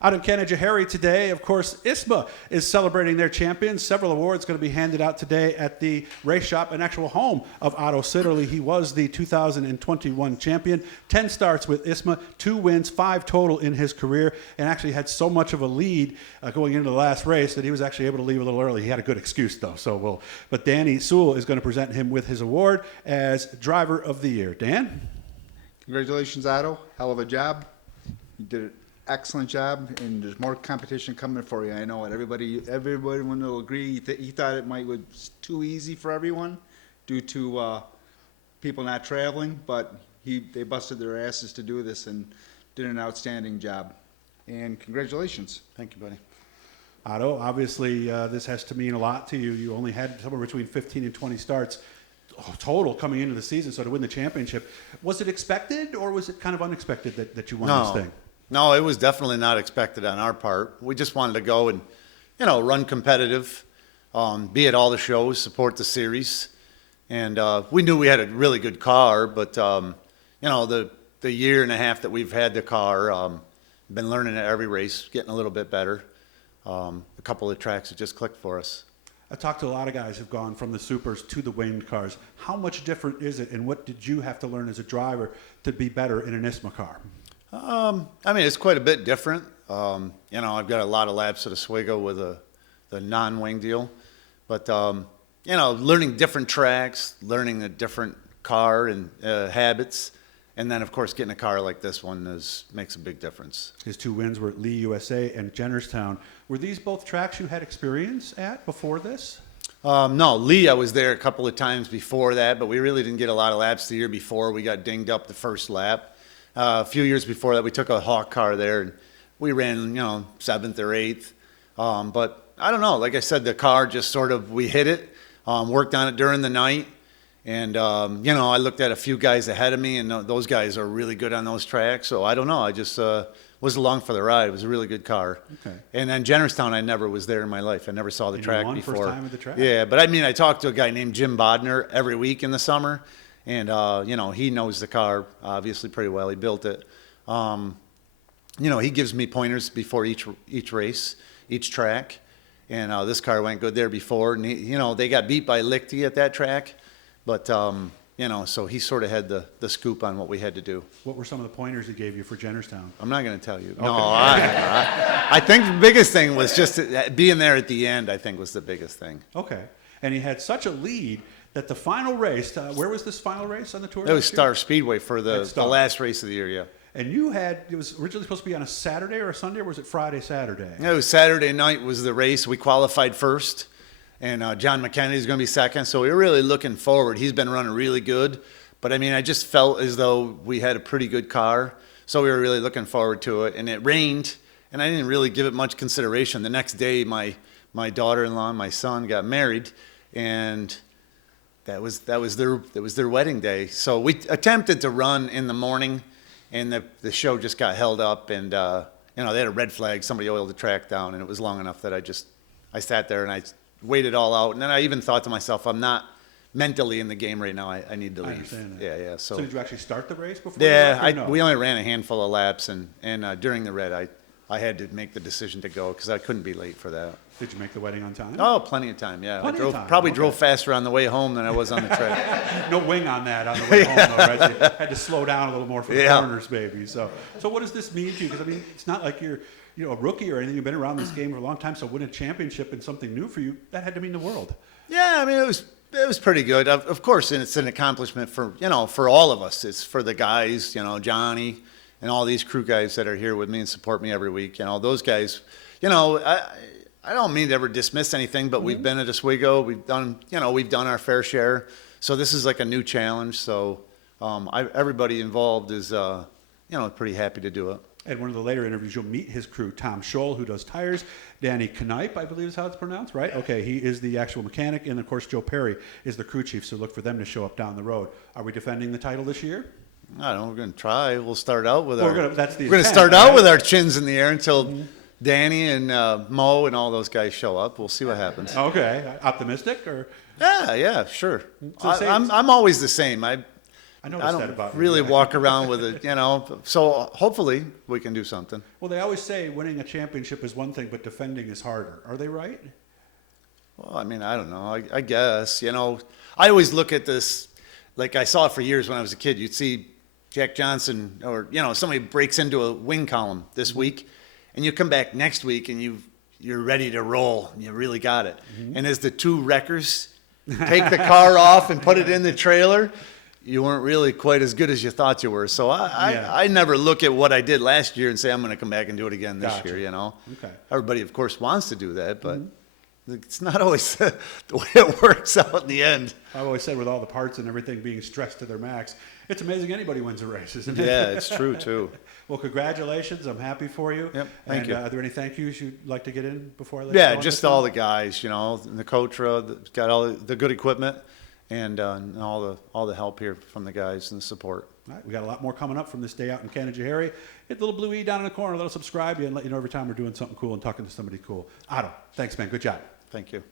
Out in Canajoharie today, of course, ISMA is celebrating their champions. Several awards going to be handed out today at the race shop, an actual home of Otto Sitterly. He was the 2021 champion. 10 starts with ISMA, 2 wins, 5 total in his career, and actually had so much of a lead going into the last race that he was actually able to leave a little early. He had a good excuse, though. But Danny Soule is going to present him with his award as Driver of the Year. Dan? Congratulations, Otto. Hell of a job. You did an excellent job, and there's more competition coming for you. I know it. Everybody will agree. He thought it was too easy for everyone due to people not traveling, but they busted their asses to do this and did an outstanding job. And congratulations. Thank you, buddy. Otto, obviously this has to mean a lot to you. You only had somewhere between 15 and 20 starts total coming into the season, so to win the championship. Was it expected, or was it kind of unexpected that you won this thing? No, it was definitely not expected on our part. We just wanted to go and, run competitive, be at all the shows, support the series. And we knew we had a really good car, but, the year and a half that we've had the car, been learning at every race, getting a little bit better. A couple of tracks that just clicked for us. I talked to a lot of guys who've gone from the supers to the winged cars. How much different is it, and what did you have to learn as a driver to be better in an ISMA car? It's quite a bit different. I've got a lot of laps at Oswego with the non-wing deal. But, learning different tracks, learning a different car and habits, and then, of course, getting a car like this one makes a big difference. His 2 wins were at Lee, USA, and Jennerstown. Were these both tracks you had experience at before this? No, Lee, I was there a couple of times before that, but we really didn't get a lot of laps the year before. We got dinged up the first lap. A few years before that, we took a Hawk car there, and we ran, 7th or 8th. But I don't know. Like I said, the car just we hit it, worked on it during the night. And, I looked at a few guys ahead of me, and those guys are really good on those tracks. So I don't know. I just was along for the ride. It was a really good car. Okay. And then Jennerstown, I never was there in my life. I never saw the track before. First time at the track? Yeah, but I talked to a guy named Jim Bodner every week in the summer. And, he knows the car obviously pretty well. He built it. He gives me pointers before each race, each track. And this car went good there before. And, they got beat by Lichty at that track. But, so he sort of had the scoop on what we had to do. What were some of the pointers he gave you for Jennerstown? I'm not going to tell you. Okay. No, I think the biggest thing was just being there at the end, I think, was the biggest thing. Okay. And he had such a lead that the final race, where was this final race on the tour? It was Star Speedway for the last race of the year, yeah. And it was originally supposed to be on a Saturday or a Sunday, or was it Friday, Saturday? It was Saturday night was the race. We qualified first, and John McKennedy's going to be second, so we were really looking forward. He's been running really good, but I just felt as though we had a pretty good car, so we were really looking forward to it. And it rained, and I didn't really give it much consideration. The next day, my daughter-in-law and my son got married, and that was their wedding day. So we attempted to run in the morning, and the show just got held up, and they had a red flag. Somebody oiled the track down, and it was long enough that I sat there and I waited all out. And then I even thought to myself, I'm not mentally in the game right now. I need to leave. I understand that. Yeah. So did you actually start the race before? Yeah, we only ran a handful of laps, and during the red, I had to make the decision to go because I couldn't be late for that. Did you make the wedding on time? Oh, plenty of time, yeah. Probably drove faster on the way home than I was on the track. No wing on that on the way home, though, right? So you had to slow down a little more for the corners, maybe. So what does this mean to you? Because, it's not like you're a rookie or anything. You've been around this game for a long time, so win a championship and something new for you, that had to mean the world. Yeah, it was pretty good. Of course, and it's an accomplishment for all of us. It's for the guys, Johnny, and all these crew guys that are here with me and support me every week. Those guys, I don't mean to ever dismiss anything, but we've been at Oswego. We've done our fair share. So this is like a new challenge. So everybody involved is, pretty happy to do it. In one of the later interviews, you'll meet his crew, Tom Scholl, who does tires, Danny Knipe, I believe is how it's pronounced, right? Okay, he is the actual mechanic, and of course Joe Perry is the crew chief, so look for them to show up down the road. Are we defending the title this year? I don't know, we're going to try. We'll start out with we're going to start out with our chins in the air until Danny and Mo and all those guys show up. We'll see what happens. Okay, optimistic or? Yeah, sure. So I'm always the same. I noticed that about you, really yeah. walk around with it, you know. So hopefully we can do something. Well, they always say winning a championship is one thing, but defending is harder. Are they right? Well, I mean, I don't know. I guess, you know, I always look at this, like I saw it for years when I was a kid. You'd see Jack Johnson or, you know, somebody breaks into a win column this week, and you come back next week and you're ready to roll. You really got it. And as the two wreckers take the car off and put it in the trailer, you weren't really quite as good as you thought you were. So I never look at what I did last year and say, I'm going to come back and do it again this Gotcha. year, you know. Okay. Everybody, of course, wants to do that, but it's not always the way it works out in the end. I've always said with all the parts and everything being stressed to their max, it's amazing anybody wins a race, isn't it? Yeah, it's true, too. Well, congratulations. I'm happy for you. Yep, thank and, you. Are there any thank yous you'd like to get in before I let Yeah, you go on just this all one? the guys, you know, and the coach that's got all the good equipment and all the help here from the guys and the support. All right, we got a lot more coming up from this day out in Canajoharie. Hit the little blue E down in the corner, let us subscribe you, and let you know every time we're doing something cool and talking to somebody cool. Otto, thanks, man. Good job. Thank you.